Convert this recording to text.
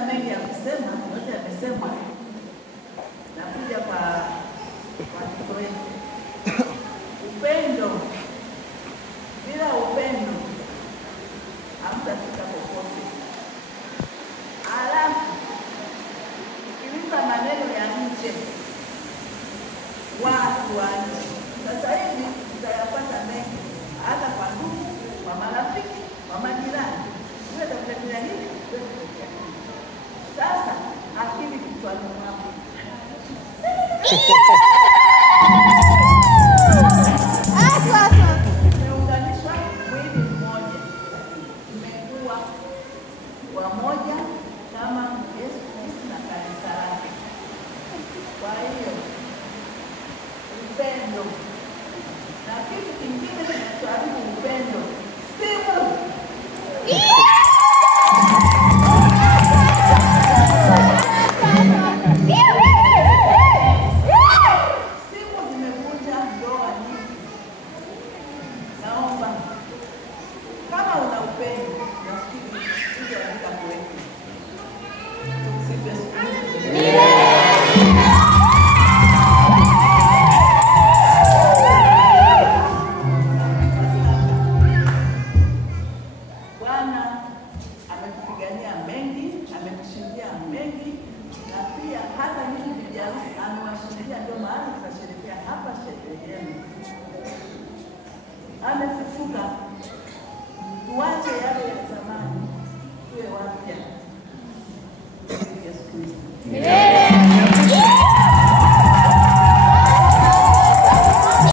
sina mengi ya kusema, yote yamesemwa. Nakuja kwa watoto wetu. Upendo. Bila upendo hamtafika popote. Alafu sikiliza maneno ya nje, watu wa nje. Sasa hivi tutayapata mengi, hata kwa ndugu, kwa marafiki, kwa majirani. Wewe utakuletea hili, wewe utakuletea hili. Sasa akili kichwani mwako. Tumeunganishwa mwili mmoja, tumekuwa wamoja kama Yesu Kristo na kanisa lake. Kwa hiyo upendo, na kitu kingine kinachoharibu upendo, simu. Simu zimevunja ndoa nyingi. Naomba kama una upendo, nafikiri hizo katika kuwepo. Tumsifu Yesu Kristo. Bwana ametupigania mengi, ametushindia mengi, na pia hata nyinyi vijana amewashindia, ndio maana tutasherehekea hapa sherehe yenu. Amefufuka, tuache yale ya zamani, tuwe wapya.